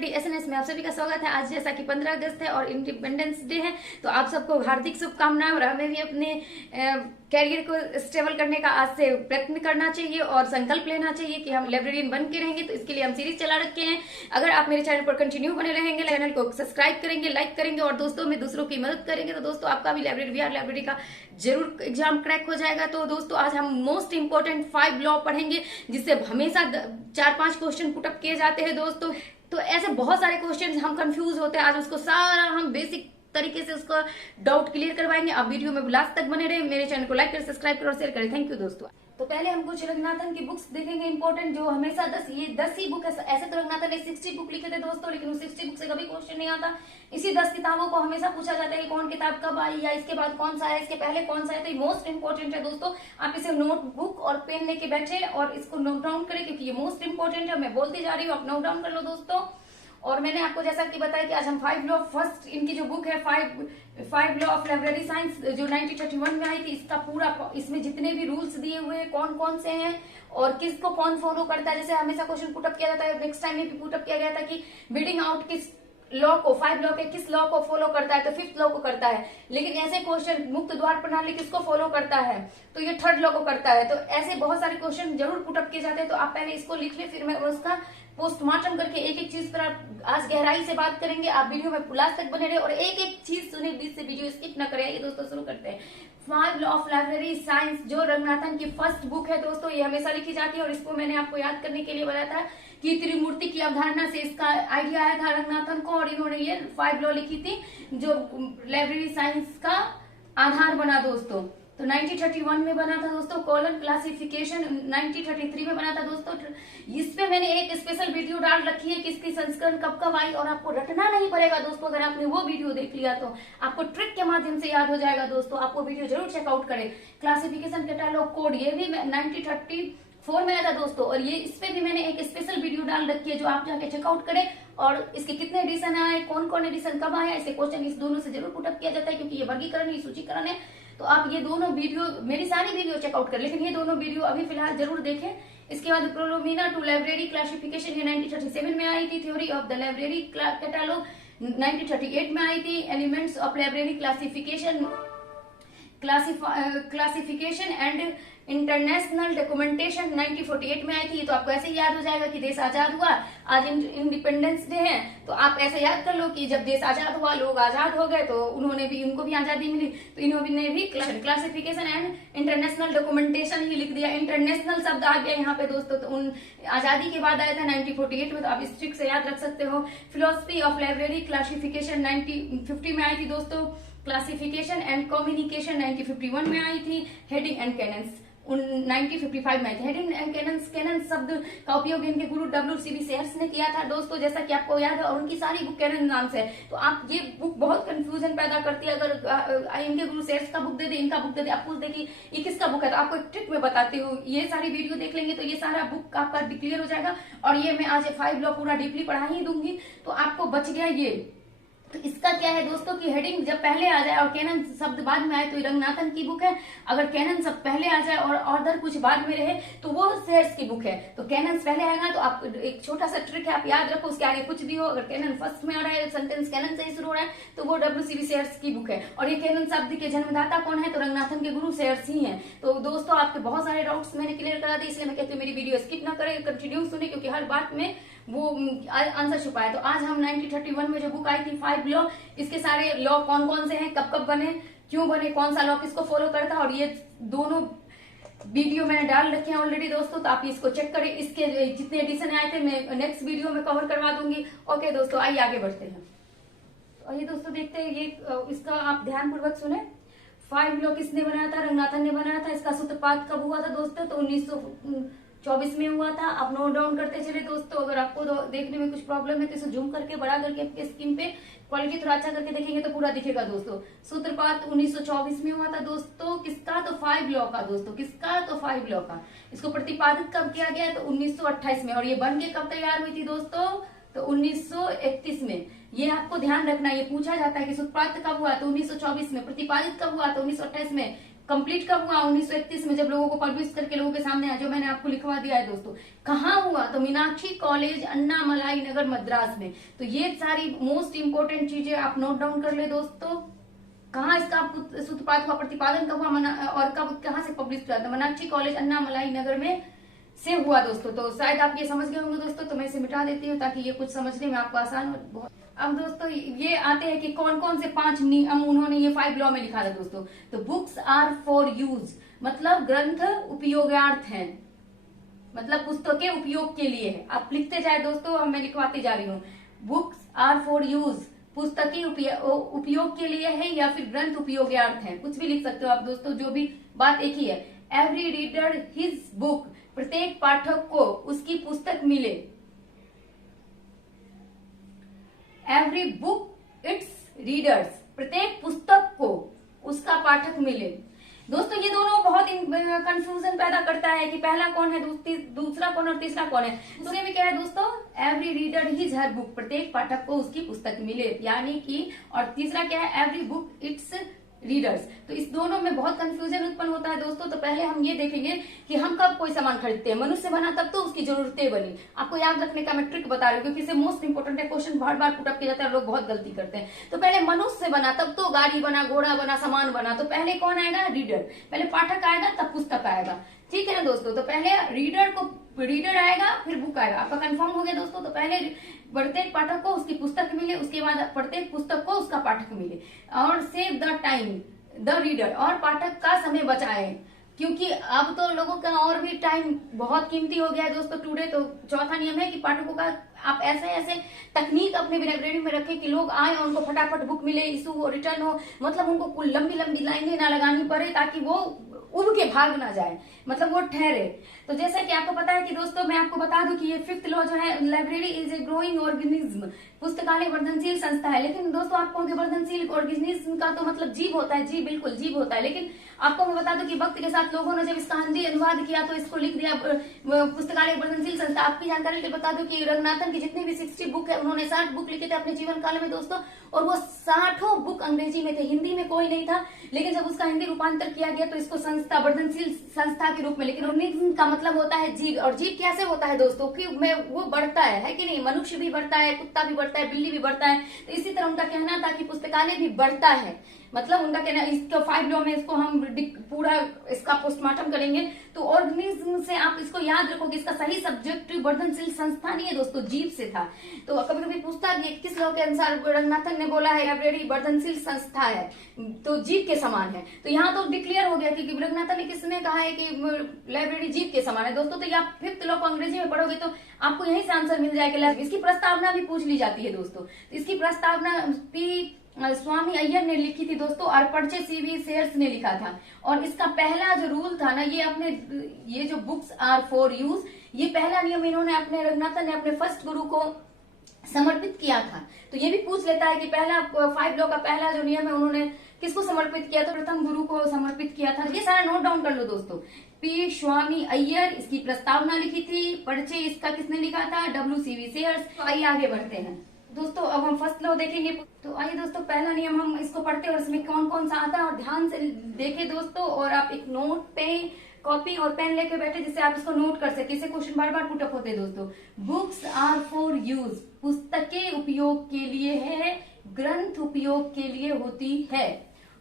Study SNS में आप सभी का स्वागत है। आज जैसा कि 15 अगस्त है और इंडिपेंडेंस डे है, तो आप सबको हार्दिक शुभकामनाएं। और हमें भी अपने कैरियर को स्टेबल करने का आज से प्रयत्न करना चाहिए और संकल्प लेना चाहिए कि हम लाइब्रेरियन बन के रहेंगे। तो इसके लिए हम सीरीज चला रखे हैं। अगर आप मेरे चैनल पर कंटिन्यू बने रहेंगे, चैनल को सब्सक्राइब करेंगे, लाइक करेंगे और दोस्तों में दूसरों की मदद करेंगे, तो दोस्तों आपका भी लाइब्रेरी का जरूर एग्जाम क्रैक हो जाएगा। तो दोस्तों आज हम मोस्ट इंपोर्टेंट 5 लॉ पढ़ेंगे, जिससे हमेशा 4-5 क्वेश्चन पुटअप किए जाते हैं दोस्तों। तो ऐसे बहुत सारे क्वेश्चन हम कंफ्यूज होते हैं, आज उसको सारा हम बेसिक तरीके से उसका डाउट क्लियर करवाएंगे। आप वीडियो में लास्ट तक बने रहे, मेरे चैनल को लाइक करें, सब्सक्राइब करें और शेयर करें। थैंक यू दोस्तों। तो पहले हम कुछ रंगनाथन की बुक्स देखेंगे इंपॉर्टेंट, जो हमेशा 10 ही बुक है। ऐसे तो रंगनाथन ने 60 बुक लिखे थे दोस्तों, लेकिन उस 60 बुक से कभी क्वेश्चन नहीं आता। इसी 10 किताबों को हमेशा पूछा जाता है कि कौन किताब कब आई, या इसके बाद कौन सा है, इसके पहले कौन सा है। तो ये मोस्ट इंपोर्टेंट है दोस्तों। आप इसे नोटबुक और पेन लेके बैठे और इसको नोट डाउन करें, क्योंकि ये मोस्ट इंपोर्टेंट है। मैं बोलती जा रही हूँ, आप नोट डाउन कर लो दोस्तों। और मैंने आपको जैसा कि बताया कि आज हम 5 लॉ, फर्स्ट इनकी जो बुक है 5 लॉ ऑफ लाइब्रेरी साइंस, जो 1931 में आई थी, इसका पूरा, इसमें जितने भी रूल्स दिए हुए हैं कौन कौन से हैं और किसको कौन फॉलो करता है। जैसे हमेशा क्वेश्चन पुटअप किया जाता है, नेक्स्ट टाइम में भी पुटअप किया गया था कि बिडिंग आउट किस लॉ को, 5 लॉ के किस लॉ को फॉलो करता है, तो 5th लॉ को करता है। लेकिन ऐसे क्वेश्चन, मुक्त द्वार प्रणाली किसको फॉलो करता है, तो ये 3rd लॉ को करता है। तो ऐसे बहुत सारे क्वेश्चन जरूर पुटअप किए जाते हैं। तो आप पहले इसको लिख ले, फिर मैं उसका पोस्टमार्टम करके एक एक चीज पर आप आज गहराई से बात करेंगे। आप वीडियो में लास्ट तक बने रहे और एक एक चीज सुने, बीच से वीडियो स्किप ना करें। ये दोस्तों शुरू करते हैं। 5 लॉ ऑफ लाइब्रेरी साइंस, जो रंगनाथन की फर्स्ट बुक है दोस्तों, ये हमेशा लिखी जाती है। और इसको मैंने आपको याद करने के लिए बताया था कि त्रिमूर्ति की अवधारणा से इसका आइडिया आया था रंगनाथन को, और इन्होंने ये 5 लॉ लिखी थी, जो लाइब्रेरी साइंस का आधार बना दोस्तों। तो 1931 में बना था दोस्तों। कॉलम क्लासिफिकेशन 1933 में बना था दोस्तों। इस पे मैंने एक स्पेशल वीडियो डाल रखी है कि इसकी संस्करण कब कब आई, और आपको रटना नहीं पड़ेगा दोस्तों। अगर आपने वो वीडियो देख लिया तो आपको ट्रिक के माध्यम से याद हो जाएगा दोस्तों। आपको वीडियो जरूर चेकआउट करें। क्लासिफिकेशन कैटलॉग कोड, ये भी 1934 में आया था दोस्तों। और ये इस पे भी मैंने एक स्पेशल वीडियो डाल रखी है, जो आप जाके चेकआउट करें। और इसके कितने एडिशन आए, कौन कौन एडिशन कब आया, ऐसे क्वेश्चन इस दोनों से जरूर पुटअप किया जाता है, क्योंकि ये वर्गीकरण, ये सूचीकरण है। तो आप ये दोनों वीडियो, मेरी सारी वीडियो चेकआउट कर, लेकिन ये दोनों वीडियो अभी फिलहाल जरूर देखें। इसके बाद प्रोलोमिना टू लाइब्रेरी क्लासिफिकेशन, ये 1937 में आई थी। Theory of the library catalogue 1938 में आई थी। Elements of library classification and international documentation 1948 में आई थी। तो आपको ऐसे ही याद हो जाएगा कि देश आजाद हुआ, आज इंडिपेंडेंस डे है। तो आप ऐसे याद कर लो कि जब देश आजाद हुआ, लोग आजाद हो गए, तो उनको भी आजादी मिली। तो इन्होंने भी क्लासिफिकेशन एंड इंटरनेशनल डॉक्यूमेंटेशन ही लिख दिया। इंटरनेशनल शब्द आ गया यहाँ पे दोस्तों। तो उन आजादी के बाद आया था 1948 में, तो आप इस ट्रिक से याद रख सकते हो। फिलोसफी ऑफ लाइब्रेरी क्लासिफिकेशन 1950 में आई थी दोस्तों। क्लासिफिकेशन एंड कम्युनिकेशन 1951 में आई थी। हेडिंग एंड कैनन्स 1955 में आई थी। हेडिंग एंड कैनन शब्द का उपयोग इनके गुरु WCB सेयर्स ने किया था दोस्तों, जैसा कि आपको याद है। और उनकी सारी बुक कैनन नाम से है। तो आप, ये बुक बहुत कंफ्यूजन पैदा करती है। अगर इनके गुरु सेयर्स का बुक दे दे, इनका बुक दे दे, आप पूछ दे कि ये किसका बुक है, तो आपको एक ट्रिक में बताती हूँ। ये सारी वीडियो देख लेंगे तो ये सारा बुक आपका भी क्लियर हो जाएगा। और ये मैं आज 5 लॉ पूरा डीपली पढ़ा ही दूंगी, तो आपको बच गया ये। तो इसका क्या है दोस्तों कि हेडिंग जब पहले आ जाए और कैनन शब्द बाद में आए, तो रंगनाथन की बुक है। अगर कैनन शब्द पहले आ जाए और ऑर्डर कुछ बाद में रहे, तो वो सेयर्स की बुक है। तो कैनन पहले आएगा, तो आप एक छोटा सा ट्रिक है, आप याद रखो, उसके आगे कुछ भी हो, अगर कैनन फर्स्ट में आ रहा है, सेंटेंस कैनन से ही शुरू हो रहा है, तो वो WCB सेयर्स की बुक है। और ये कैनन शब्द के जन्मदाता कौन है, तो रंगनाथन के गुरु सेयर्स ही है। तो दोस्तों आपके बहुत सारे डाउट्स मैंने क्लियर करा दिए, इसलिए मैं कहती हूँ मेरी वीडियो स्किप ना करें, कंटिन्यू सुने, क्योंकि हर बात में वो आंसर छुपा है। तो आज हम 1931 में जो बुक आई थी 5 लॉ, इसके सारे लॉ कौन कौन से हैं, कब कब बने, क्यों बने, कौन सा लॉ किसको फॉलो करता है, और ये दोनों वीडियो मैंने डाल रखे हैं ऑलरेडी दोस्तों। तो आप इसको चेक करें। इसके जितने एडिशन आए थे मैं नेक्स्ट वीडियो में कवर करवा दूंगी। ओके दोस्तों, आइए आगे बढ़ते हैं। तो आइए दोस्तों देखते हैं, ये इसका आप ध्यान पूर्वक सुने। 5 लॉ किसने बनाया था, रंगनाथन ने बनाया था। इसका सूत्रपात कब हुआ था दोस्तों, तो 1924 में हुआ था। आप नोट डाउन करते चले दोस्तों। अगर आपको देखने में कुछ प्रॉब्लम है तो इसे जूम करके, बड़ा करके आपके स्क्रीन पे क्वालिटी थोड़ा अच्छा करके देखेंगे तो पूरा दिखेगा दोस्तों। सूत्रपात 1924 में हुआ था दोस्तों। किसका, तो 5 लॉ का दोस्तों। किसका, तो 5 लॉ का। इसको प्रतिपादित कब किया गया, तो 1928 में। और ये बन के कब तैयार हुई थी दोस्तों, तो 1931 में। ये आपको ध्यान रखना, ये पूछा जाता है कि सूत्रपात कब हुआ, तो 1924 में। प्रतिपादित कब हुआ, तो 1928 में। कंप्लीट कब हुआ? 1931 में, जब लोगों को पब्लिश करके लोगों के सामने आया, जो मैंने आपको लिखवा दिया है दोस्तों। कहाँ हुआ? तो मीनाक्षी कॉलेज, अन्नामलाई नगर, मद्रास में। तो ये सारी मोस्ट इंपोर्टेंट चीजें आप नोट डाउन कर ले दोस्तों। कहाँ इसका सूत्रपात हुआ, प्रतिपादन कब हुआ और कब, कहाँ से पब्लिश हुआ? तो मीनाक्षी कॉलेज, अन्नामलाई नगर में से हुआ दोस्तों। तो शायद आप ये समझ गए होंगे दोस्तों, तो मैं इसे मिटा देती हूँ ताकि ये कुछ समझने में आपको आसान हो बहुत। अब दोस्तों ये आते हैं कि कौन कौन से 5 नियम उन्होंने ये 5 लॉ में लिखा था दोस्तों। तो बुक्स आर फॉर यूज, मतलब ग्रंथ उपयोगार्थ हैं, मतलब पुस्तकें उपयोग के लिए है। आप लिखते जाए दोस्तों, अब मैं लिखवाती जा रही हूँ। बुक्स आर फॉर यूज, पुस्तकें उपयोग के लिए है या फिर ग्रंथ उपयोगार्थ है, कुछ भी लिख सकते हो आप दोस्तों, जो भी बात एक ही है। एवरी रीडर हिज बुक, प्रत्येक पाठक को उसकी पुस्तक मिले। एवरी बुक इट्स रीडर्स, प्रत्येक पुस्तक को उसका पाठक मिले। दोस्तों ये दोनों बहुत कंफ्यूजन पैदा करता है कि पहला कौन है, दूसरा कौन और तीसरा कौन है। दूसरे में क्या है दोस्तों? Every reader his her book, प्रत्येक पाठक को उसकी पुस्तक मिले, यानी कि, और तीसरा क्या है? Every book it's readers. तो इस दोनों में बहुत कंफ्यूजन उत्पन्न होता है दोस्तों। तो पहले हम ये देखेंगे कि हम कब कोई सामान खरीदते हैं। मनुष्य बना तब तो उसकी जरूरतें बनी। आपको याद रखने का मैं ट्रिक बता रही हूँ, क्योंकि इसे मोस्ट इंपोर्टेंट है, क्वेश्चन बार बार पुटअप किया जाता है, लोग बहुत गलती करते हैं। तो पहले मनुष्य बना तब तो गाड़ी बना, घोड़ा बना, सामान बना। तो पहले कौन आएगा? रीडर। पहले पाठक आएगा तब पुस्तक आएगा, ठीक है ना दोस्तों। तो पहले रीडर आएगा फिर बुक आएगा। आपका कंफर्म हो गया दोस्तों। तो पहले प्रत्येक पाठक को उसकी पुस्तक मिले, उसके बाद प्रत्येक पुस्तक को उसका पाठक मिले। और save the time the reader, और पाठक का समय बचाए, क्योंकि अब तो लोगों का और भी टाइम बहुत कीमती हो गया है दोस्तों टुडे। तो चौथा नियम है कि पाठकों का आप ऐसे ऐसे तकनीक अपने लाइब्रेरी में रखें कि लोग आए और उनको फटाफट बुक मिले, इशू हो, रिटर्न हो, मतलब उनको लंबी लंबी लाइनें ना लगानी पड़े, ताकि वो उब के भाग ना जाए, मतलब वो ठहरे। तो जैसा कि आपको पता है कि दोस्तों, मैं आपको बता दूं कि ये 5th लॉ जो है, library is a growing organism, पुस्तकालय वर्धनशील संस्था है। लेकिन दोस्तों आप कहोगे वर्धनशील ऑर्गेनिज्म का तो मतलब जीव होता है। जी बिल्कुल जीव होता है, लेकिन आपको मैं बता दूं कि वक्त के साथ लोगों ने जब इसका हिंदी अनुवाद किया तो इसको लिख दिया पुस्तकालय वर्धनशील संस्था। आपकी जानकारी के लिए बता दूं कि रंगनाथन की जितनी भी 60 बुक है, उन्होंने 60 बुक लिखे थे अपने जीवन काल में दोस्तों, और वो 60 बुक अंग्रेजी में थे, हिंदी में कोई नहीं था। लेकिन जब उसका हिंदी रूपांतर किया गया तो इसको संस्था, वर्धनशील संस्था के रूप में। लेकिन ऑर्गेनिज्म का मतलब होता है जीव, और जीव कैसे होता है दोस्तों कि वो बढ़ता है कि नहीं? मनुष्य भी बढ़ता है, कुत्ता भी बढ़ता है, बिल्ली भी बढ़ता है। तो इसी तरह उनका कहना था कि पुस्तकालय भी बढ़ता है, मतलब उनका कहना। इसको 5 लॉ में इसको हम पूरा इसका पोस्टमार्टम करेंगे। तो ऑर्गेनिज्म से आप इसको याद रखोगे, इसका सही सब्जेक्ट वर्धनशील संस्था नहीं है दोस्तों, जीव से था। तो कभी कभी पूछता है 21 लॉ के अनुसार रंगनाथन ने बोला है लाइब्रेरी वर्धनशील संस्था है, तो जीव के समान है। तो यहाँ तो डिक्लेयर हो गया कि रंगनाथन ने किसने कहा है कि लाइब्रेरी जीव के समान है दोस्तों। तो आप 5th लॉ को अंग्रेजी में पढ़ोगे तो आपको यहीं से आंसर मिल जाएगा। इसकी प्रस्तावना भी पूछ ली जाती है दोस्तों। इसकी प्रस्तावना पी स्वामी अय्यर ने लिखी थी दोस्तों, और पर्चे सीवी सेयर्स ने लिखा था। और इसका पहला जो रूल था ना, ये जो बुक्स आर फॉर यूज, ये पहला नियम इन्होंने अपने रंगनाथन ने अपने फर्स्ट गुरु को समर्पित किया था। तो ये भी पूछ लेता है कि पहला 5 लॉ का पहला जो नियम है उन्होंने किसको समर्पित किया? तो प्रथम गुरु को समर्पित किया था। ये सारा नोट डाउन कर लो दोस्तों। पी स्वामी अय्यर इसकी प्रस्तावना लिखी थी। पर्चे इसका किसने लिखा था? WCV shares. तो आइए आगे बढ़ते हैं दोस्तों, अब हम फर्स्ट लॉ देखेंगे। तो आइए दोस्तों, पहला नियम हम इसको पढ़ते हैं और इसमें कौन कौन सा आता है, और ध्यान से देखें दोस्तों। और आप एक नोट पे कॉपी और पेन लेके बैठे, जिससे आप इसको नोट कर सके। इसे क्वेश्चन बार बार पुटअप होते हैं दोस्तों। बुक्स आर फॉर यूज, पुस्तकें उपयोग के लिए है, ग्रंथ उपयोग के लिए होती है।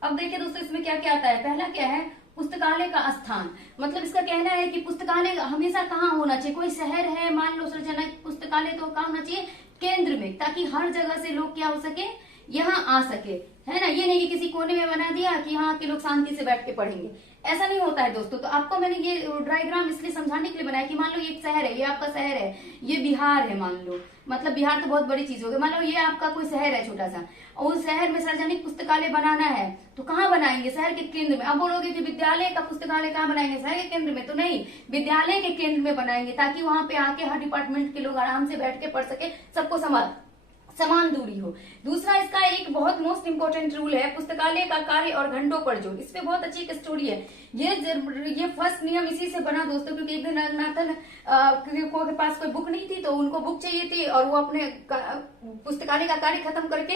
अब देखिए दोस्तों, इसमें क्या क्या आता है। पहला क्या है? पुस्तकालय का स्थान, मतलब इसका कहना है कि पुस्तकालय हमेशा कहाँ होना चाहिए। कोई शहर है, मान लो सृजना, पुस्तकालय तो कहाँ होना चाहिए? केंद्र में, ताकि हर जगह से लोग क्या हो सके, यहाँ आ सके, है ना। ये नहीं कि किसी कोने में बना दिया कि यहाँ के लोग शांति से बैठ के पढ़ेंगे, ऐसा नहीं होता है दोस्तों। तो आपको मैंने ये डायग्राम इसलिए समझाने के लिए बनाया कि मान लो ये एक शहर है, ये आपका शहर है, ये बिहार है मान लो, मतलब बिहार तो बहुत बड़ी चीज हो गई। मान लो ये आपका कोई शहर है छोटा सा, और उस शहर में सार्वजनिक पुस्तकालय बनाना है, तो कहाँ बनाएंगे? शहर के केंद्र में। अब बोलोगे कि विद्यालय का पुस्तकालय कहाँ बनाएंगे? शहर के केंद्र में? तो नहीं, विद्यालय के केंद्र में बनाएंगे, ताकि वहां पे आके हर डिपार्टमेंट के लोग आराम से बैठ के पढ़ सके, सबको समान दूरी हो। दूसरा इसका एक बहुत मोस्ट इंपोर्टेंट रूल है, पुस्तकालय का कार्य और घंटों पर जोर। इस पे बहुत अच्छी एक स्टोरी है। ये फर्स्ट नियम इसी से बना दोस्तों, क्योंकि एक दिन रंगनाथन के पास कोई बुक नहीं थी, तो उनको बुक चाहिए थी, और वो अपने पुस्तकालय का कार्य खत्म करके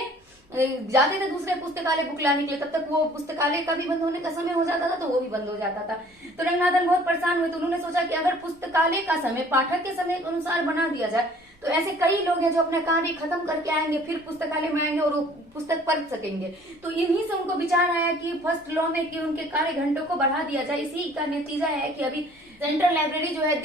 जाते थे दूसरे पुस्तकालय बुक लाने के लिए, तब तक वो पुस्तकालय का भी बंद होने का समय हो जाता था, तो वो भी बंद हो जाता था। तो रंगनाथन बहुत परेशान हुए, तो उन्होंने सोचा कि अगर पुस्तकालय का समय पाठक के समय के अनुसार बना दिया जाए तो ऐसे कई लोग हैं जो अपना कार्य खत्म करके आएंगे, फिर पुस्तकालय में आएंगे और वो पुस्तक पढ़ सकेंगे। तो इन्हीं से उनको विचार आया कि फर्स्ट लॉ में कि उनके कार्य घंटों को बढ़ा दिया जाए। इसी का नतीजा है कि अभी सेंट्रल लाइब्रेरी जो है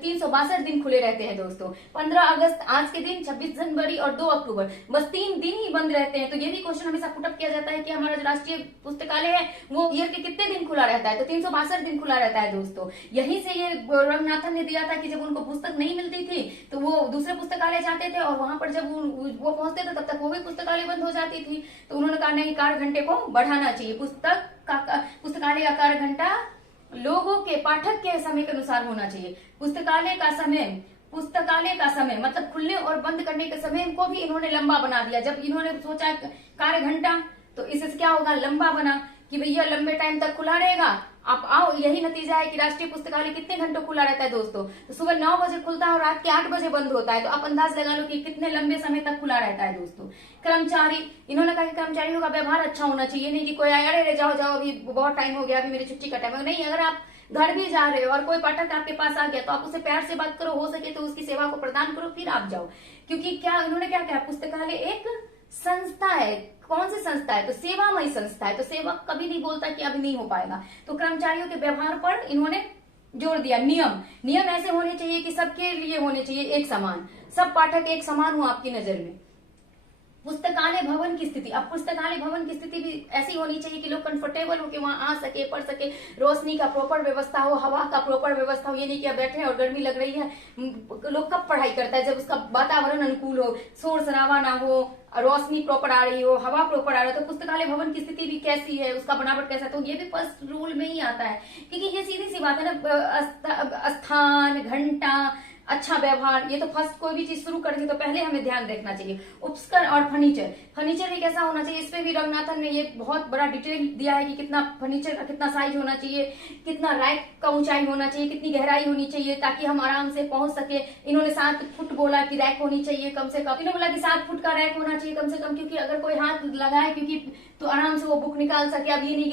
362 दिन खुले रहते हैं दोस्तों। 15 अगस्त आज के दिन, 26 जनवरी और 2 अक्टूबर, बस 3 दिन ही बंद रहते हैं। तो ये भी क्वेश्चन हमेशा पुटअप किया जाता है कि हमारा जो राष्ट्रीय पुस्तकालय है वो ईयर के कितने दिन खुला रहता है, तो 362 दिन खुला रहता है दोस्तों। यहीं से ये रंगनाथन ने दिया था कि जब उनको पुस्तक नहीं मिलती थी तो वो दूसरे पुस्तकालय जाते थे, और वहां पर जब वो पहुंचते थे तब तक वो भी पुस्तकालय बंद हो जाती थी। तो उन्होंने कहा नहीं, कार्य घंटे को बढ़ाना चाहिए, पुस्तकालय का कार्य घंटा लोगों के, पाठक के समय के अनुसार होना चाहिए। पुस्तकालय का समय मतलब खुलने और बंद करने के समय को भी इन्होंने लंबा बना दिया। जब इन्होंने सोचा कार्य घंटा, तो इससे क्या होगा, लंबा बना कि भैया लंबे टाइम तक खुला रहेगा। आप आओ, यही नतीजा है कि राष्ट्रीय पुस्तकालय कितने घंटों खुला रहता है दोस्तों, तो सुबह 9 बजे खुलता है और रात के 8 बजे बंद होता है। तो आप अंदाज लगा लो कि कितने लंबे समय तक खुला रहता है दोस्तों। कर्मचारी, इन्होंने कहा कि कर्मचारियों का व्यवहार अच्छा होना चाहिए, नहीं कि कोई आया अरे जाओ जाओ अभी बहुत टाइम हो गया, अभी मेरी छुट्टी का टाइम है। नहीं, अगर आप घर भी जा रहे हो और कोई पाठक आपके पास आ गया तो आप उससे प्यार से बात करो, हो सके तो उसकी सेवा को प्रदान करो, फिर आप जाओ। क्योंकि क्या इन्होंने क्या कहा, पुस्तकालय एक संस्था है। कौन सी संस्था है, तो सेवामयी संस्था है, तो सेवक कभी नहीं बोलता कि अभी नहीं हो पाएगा। तो कर्मचारियों के व्यवहार पर इन्होंने जोर दिया। नियम ऐसे होने चाहिए कि सबके लिए होने चाहिए एक समान, सब पाठक एक समान हो आपकी नजर में। पुस्तकालय भवन की स्थिति, अब पुस्तकालय भवन की स्थिति भी ऐसी होनी चाहिए कि लोग कंफर्टेबल होकर वहां आ सके, पढ़ सके, रोशनी का प्रॉपर व्यवस्था हो, हवा का प्रॉपर व्यवस्था हो। ये नहीं कि आप बैठे हैं और गर्मी लग रही है। लोग कब पढ़ाई करता है, जब उसका वातावरण अनुकूल हो, शोर शराबा ना हो, रोशनी प्रॉपर आ रही हो, हवा प्रॉपर आ रहा है। तो पुस्तकालय भवन की स्थिति भी कैसी है, उसका बनावट कैसा है, तो ये भी फर्स्ट रूल में ही आता है। क्योंकि ये सीधी सी बात है ना, स्थान, घंटा, अच्छा व्यवहार, ये तो फर्स्ट कोई भी चीज शुरू करनी तो पहले हमें ध्यान रखना चाहिए। उपस्कर और फर्नीचर भी कैसा होना चाहिए, इस पे भी रंगनाथन ने ये बहुत बड़ा डिटेल दिया है कि कितना फर्नीचर का कितना साइज होना चाहिए, कितना रैक का ऊंचाई होना चाहिए, कितनी गहराई होनी चाहिए ताकि हम आराम से पहुंच सके। इन्होंने 7 फुट बोला कि रैक होनी चाहिए कम से कम, इन्होंने बोला कि 7 फुट का रैक होना चाहिए कम से कम, क्योंकि अगर कोई हाथ लगाए क्योंकि तो आराम से वो बुक निकाल सके। अब ये नहीं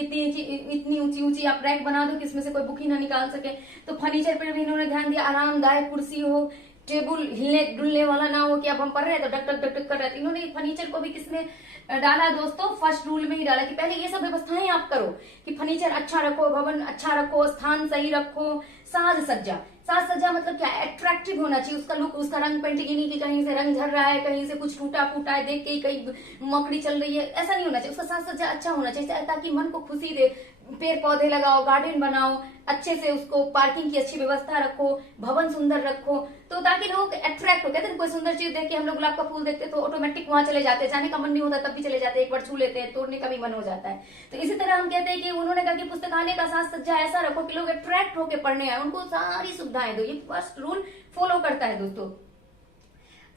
इतनी ऊंची ऊंची आप रैक बना दो कि इसमें से कोई बुक ही ना निकाल सके। तो फर्नीचर पर भी इन्होंने ध्यान दिया, आरामदायक कुर्सी हो, टेबल हिलने डुलने वाला ना हो कि अब हम पढ़ रहे हैं तो डक डक कर रहे थे। इन्होंने फर्नीचर को भी किसमें डाला दोस्तों, फर्स्ट रूल में ही डाला कि पहले ये सब व्यवस्थाएं आप करो कि फर्नीचर अच्छा रखो, भवन अच्छा रखो, स्थान सही रखो। साज सज्जा मतलब क्या, अट्रैक्टिव होना चाहिए उसका लुक, उसका रंग पेंटिंग, नहीं कि कहीं से रंग झर रहा है, कहीं से कुछ टूटा फूटा है, देख के कहीं मकड़ी चल रही है, ऐसा नहीं होना चाहिए। उसका साज सज्जा अच्छा होना चाहिए ताकि मन को खुशी दे। पेड़ पौधे लगाओ, गार्डन बनाओ, अच्छे से उसको पार्किंग की अच्छी व्यवस्था रखो, भवन सुंदर रखो, तो ताकि लोग अट्रैक्ट हो। कहते हैं कोई सुंदर चीज देख के हम लोग गुलाब का फूल देखते तो ऑटोमेटिक वहां चले जाते हैं, जाने का मन नहीं होता तब भी चले जाते हैं, एक बार छू लेते हैं, तोड़ने का भी मन हो जाता है। तो इसी तरह हम कहते हैं कि उन्होंने कहा कि पुस्तकालय का साज सज्जा ऐसा रखो कि लोग अट्रैक्ट होकर पढ़ने आए, उनको सारी सुविधाएं दो। ये फर्स्ट रूल फॉलो करता है दोस्तों।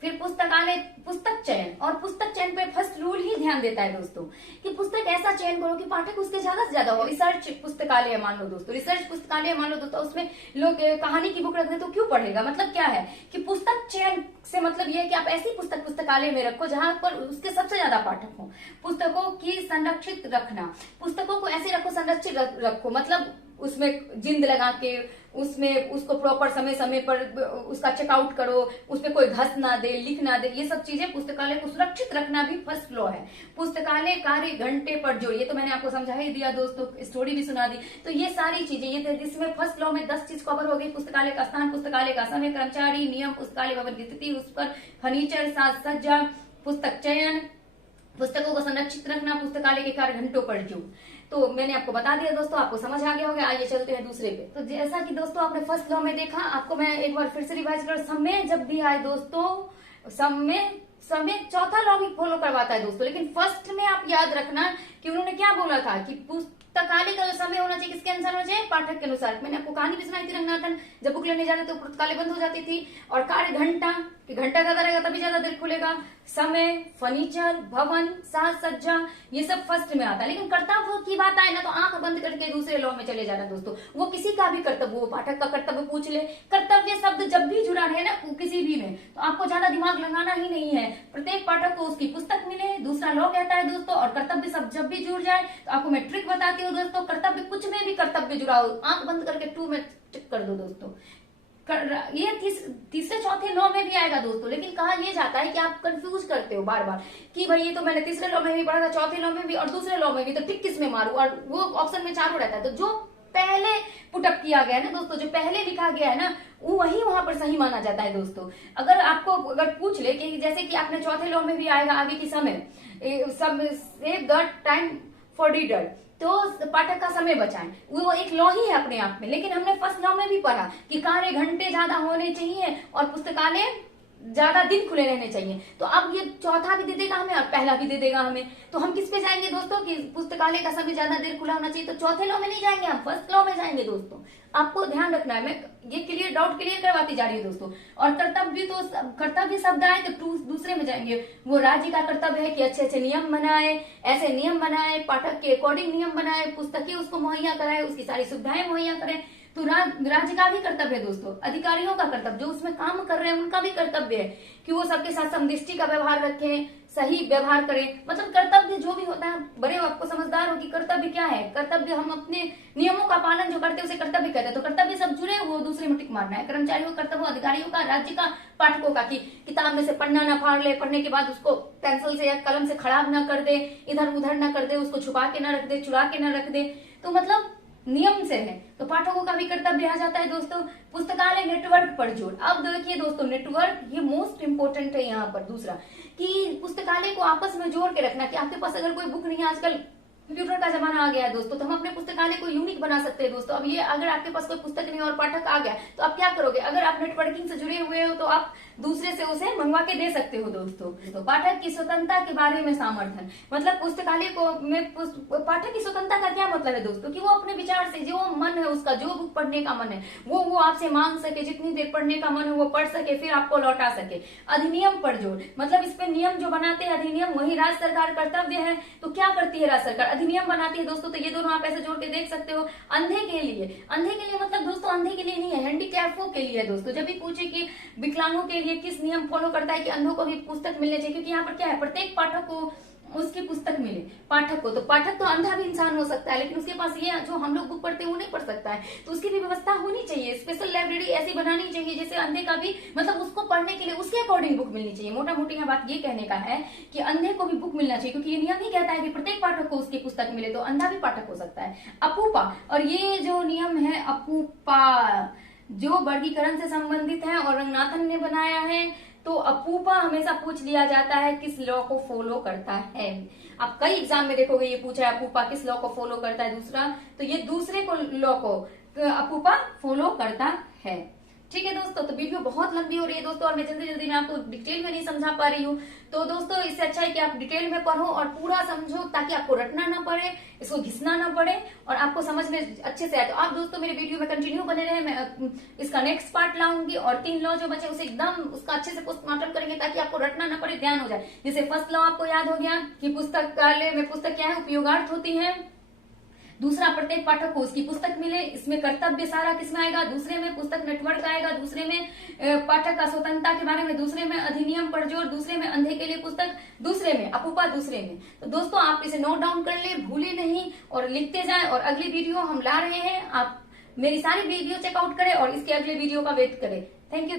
फिर पुस्तक चयन, और पुस्तक चयन पे फर्स्ट रूल ही ध्यान देता है दोस्तों कि पुस्तक ऐसा चयन करो कि पाठक उसके ज्यादा से ज्यादा हो। रिसर्च पुस्तकालय मान लो दोस्तों, रिसर्च पुस्तकालय मान लो दोस्तों, उसमें लोग कहानी की बुक रख दे तो क्यों पढ़ेगा। मतलब क्या है कि पुस्तक चयन से मतलब ये है कि आप ऐसी पुस्तक पुस्तकालय में रखो जहां पर उसके सबसे ज्यादा पाठक हो। पुस्तकों की संरक्षित रखना, पुस्तकों को ऐसे रखो, संरक्षित रखो, मतलब उसमें जिंद लगा के उसमें उसको प्रॉपर समय पर उसका चेकआउट करो, उसमें कोई घस ना दे, लिख ना दे। ये सब चीजें पुस्तकालय को सुरक्षित रखना भी फर्स्ट लॉ है। पुस्तकालय कार्य घंटे पर जोड़, ये तो मैंने आपको समझा ही दिया दोस्तों, स्टोरी भी सुना दी। तो ये सारी चीजें, ये जिसमें फर्स्ट लॉ में 10 चीज कवर हो गई। पुस्तकालय का स्थान, पुस्तकालय का समय, कर्मचारी, नियम, पुस्तकालय भवन की स्थिति, उस पर फर्नीचर, साज सज्जा, पुस्तक चयन, पुस्तकों को संरक्षित रखना, पुस्तकालय के कार्य घंटों पर जोड़। तो मैंने आपको बता दिया दोस्तों, आपको समझ आ गया होगा। आइए चलते हैं दूसरे पे। तो जैसा कि दोस्तों आपने फर्स्ट लॉ में देखा, आपको मैं एक बार फिर से रिवाइज कर, समय जब भी आए दोस्तों, समय चौथा लॉ भी फॉलो करवाता है दोस्तों। लेकिन फर्स्ट में आप याद रखना कि उन्होंने क्या बोला था कि पुस्तकालय का जो समय होना चाहिए किसके अनुसार होना चाहिए, पाठक के अनुसार। मैंने आपको कहानी भी सुनाई थी, रंगनाथन जब बुक लेने जाते तो पुस्तकालय बंद हो जाती थी। और कार्य घंटा, कि घंटा ज्यादा रहेगा तभी ज्यादा देर खुलेगा। समय, फर्नीचर, भवन, साज सज्जा, ये सब फर्स्ट में आता है। लेकिन कर्तव्य की बात आए ना तो आंख बंद करके दूसरे लॉ में चले जाना दोस्तों। वो किसी का भी कर्तव्य, वो पाठक का कर्तव्य पूछ ले, कर्तव्य शब्द जब भी जुड़ा रहे ना किसी भी में, तो आपको ज्यादा दिमाग लगाना ही नहीं है। प्रत्येक पाठक को उसकी पुस्तक मिले, दूसरा लॉ कहता है दोस्तों, और कर्तव्य शब्द जब भी जुड़ जाए तो आपको मैं ट्रिक बताती हूँ दोस्तों। कर्तव्य कुछ में भी कर्तव्य जुड़ा हो, आंख बंद करके 2 में टिक कर दो दोस्तों। ये तीसरे चौथे लॉ में भी आएगा दोस्तों, लेकिन कहा यह जाता है कि आप कंफ्यूज करते हो बार बार कि भाई ये तो मैंने तीसरे लॉ में भी पढ़ा था, चौथे लॉ में भी और दूसरे लॉ में भी, तो टिक किस में मारूं, और वो ऑप्शन में चारों रहता है। तो जो पहले पुटअप किया गया है ना दोस्तों, जो पहले लिखा गया है ना, वो वही वहां पर सही माना जाता है दोस्तों। अगर आपको अगर पूछ ले कि जैसे कि आपने चौथे लॉ में भी आएगा आगे की समय, save the time for reader, तो पाठक का समय बचाएं, वो एक लॉ ही है अपने आप में। लेकिन हमने फर्स्ट लॉ में भी पढ़ा कि कार्य घंटे ज्यादा होने चाहिए और पुस्तकालय ज्यादा दिन खुले रहने चाहिए। तो अब ये चौथा भी दे देगा हमें और पहला भी दे देगा हमें, तो हम किस पे जाएंगे दोस्तों कि पुस्तकालय का समय ज्यादा देर खुला होना चाहिए, तो चौथे लॉ में नहीं जाएंगे, हम फर्स्ट लॉ में जाएंगे दोस्तों। आपको ध्यान रखना है, मैं ये डाउट क्लियर करवाती जा रही हूँ दोस्तों। और कर्तव्य शब्द आए तो दूसरे में जाएंगे। वो राज्य का कर्तव्य है कि अच्छे अच्छे नियम बनाए, ऐसे नियम बनाए, पाठक के अकॉर्डिंग नियम बनाए, पुस्तकें उसको मुहैया कराए, उसकी सारी सुविधाएं मुहैया करें। तो राज्य का भी कर्तव्य है दोस्तों, अधिकारियों का कर्तव्य, जो उसमें काम कर रहे हैं उनका भी कर्तव्य है कि वो सबके साथ समदृष्टि का व्यवहार रखें, सही व्यवहार करें। मतलब कर्तव्य जो भी होता है, बड़े आपको समझदार हो कि कर्तव्य क्या है। कर्तव्य हम अपने नियमों का पालन जो करते हैं उसे कर्तव्य कहते हैं। तो कर्तव्य सब जुड़े, वो दूसरे में टिक मारना है। कर्मचारियों का कर्तव्य, अधिकारियों का, राज्य का, पाठकों का कि किताब में से पन्ना ना फाड़ ले, पढ़ने के बाद उसको पेंसिल से या कलम से खराब ना कर दे, इधर उधर ना कर दे, उसको छुपा के ना रख दे, चुरा के ना रख दे। तो मतलब नियम से है। तो पाठकों का भी कर्तव्य आ जाता है दोस्तों। पुस्तकालय नेटवर्क पर जोड़। अब देखिए दोस्तों, नेटवर्क ये मोस्ट इंपोर्टेंट है यहाँ पर। दूसरा कि पुस्तकालय को आपस में जोड़ के रखना, कि आपके पास अगर कोई बुक नहीं है, आजकल कंप्यूटर का जमाना आ गया है दोस्तों, तो हम अपने पुस्तकालय को यूनिक बना सकते हैं दोस्तों। अब ये अगर आपके पास कोई पुस्तक नहीं और पाठक आ गया तो आप क्या करोगे? अगर आप नेटवर्किंग से जुड़े हुए हो तो आप दूसरे से उसे मंगवा के दे सकते हो दोस्तों। तो पाठक की स्वतंत्रता के बारे में समर्थन, मतलब पुस्तकालय को में पाठक की स्वतंत्रता का क्या मतलब है दोस्तों? कि वो अपने विचार से, जो मन है उसका, जो बुक पढ़ने का मन है वो आपसे मांग सके, जितनी देर पढ़ने का मन है वो पढ़ सके, फिर आपको लौटा सके। अधिनियम पर जोर, मतलब इस पे नियम जो बनाते हैं अधिनियम, वही राज्य सरकार कर्तव्य है। तो क्या करती है राज्य सरकार? अधिनियम बनाती है दोस्तों। तो ये दोनों आप ऐसे जोड़ के देख सकते हो। अंधे के लिए मतलब दोस्तों अंधे के लिए नहीं है, हैंडीकैपों के लिए है दोस्तों। जब भी पूछे कि विकलांगों के लिए किस नियम फॉलो करता है, कि अंधों को भी पुस्तक मिलनी चाहिए, क्योंकि यहाँ पर क्या है, प्रत्येक पाठक को उसकी पुस्तक मिले। पाठक को, तो पाठक तो अंधा भी इंसान हो सकता है, लेकिन उसके पास ये जो हम लोग बुक पढ़ते हैं वो नहीं पढ़ सकता है, तो उसकी भी व्यवस्था होनी चाहिए। स्पेशल लाइब्रेरी ऐसी बनानी चाहिए जैसे अंधे का भी, मतलब उसको पढ़ने के लिए उसके अकॉर्डिंग बुक मिलनी चाहिए। मोटा मोटी यहाँ बात ये कहने का है कि अंधे को भी बुक मिलना चाहिए, क्योंकि ये नियम ही कहता है कि प्रत्येक पाठक को उसकी पुस्तक मिले, तो अंधा भी पाठक हो सकता है। अपूपा, और ये जो नियम है अपूपा, जो वर्गीकरण से संबंधित है और रंगनाथन ने बनाया है। तो अपूपा हमेशा पूछ लिया जाता है किस लॉ को फॉलो करता है। आप कई एग्जाम में देखोगे ये पूछा है अपूपा किस लॉ को फॉलो करता है। दूसरा, तो ये दूसरे को लॉ को अपूपा फॉलो करता है। ठीक है दोस्तों, तो वीडियो बहुत लंबी हो रही है दोस्तों, और मैं जल्दी में आपको डिटेल में नहीं समझा पा रही हूँ। तो दोस्तों इससे अच्छा है कि आप डिटेल में पढ़ो और पूरा समझो, ताकि आपको रटना ना पड़े, इसको घिसना ना पड़े, और आपको समझ में अच्छे से आए। तो आप दोस्तों मेरे वीडियो में कंटिन्यू बने रहे, मैं इसका नेक्स्ट पार्ट लाऊंगी, और 3 लॉ जो बचे उसे एकदम उसका अच्छे से पोस्टमार्टम करेंगे, ताकि आपको रटना ना पड़े, ध्यान हो जाए। जैसे फर्स्ट लॉ आपको याद हो गया कि पुस्तकालय में पुस्तक क्या है, उपयोगार्थ होती है। दूसरा, प्रत्येक पाठक को उसकी पुस्तक मिले, इसमें कर्तव्य सारा किसमें आएगा? दूसरे में पुस्तक नेटवर्क आएगा, दूसरे में पाठक का स्वतंत्रता के बारे में, दूसरे में अधिनियम पर जोर, दूसरे में अंधे के लिए पुस्तक, दूसरे में अपूपा, दूसरे में। तो दोस्तों आप इसे नोट डाउन कर ले, भूले नहीं और लिखते जाए। और अगली वीडियो हम ला रहे हैं, आप मेरी सारी वीडियो चेकआउट करें और इसके अगले वीडियो का वेट करें। Thank you.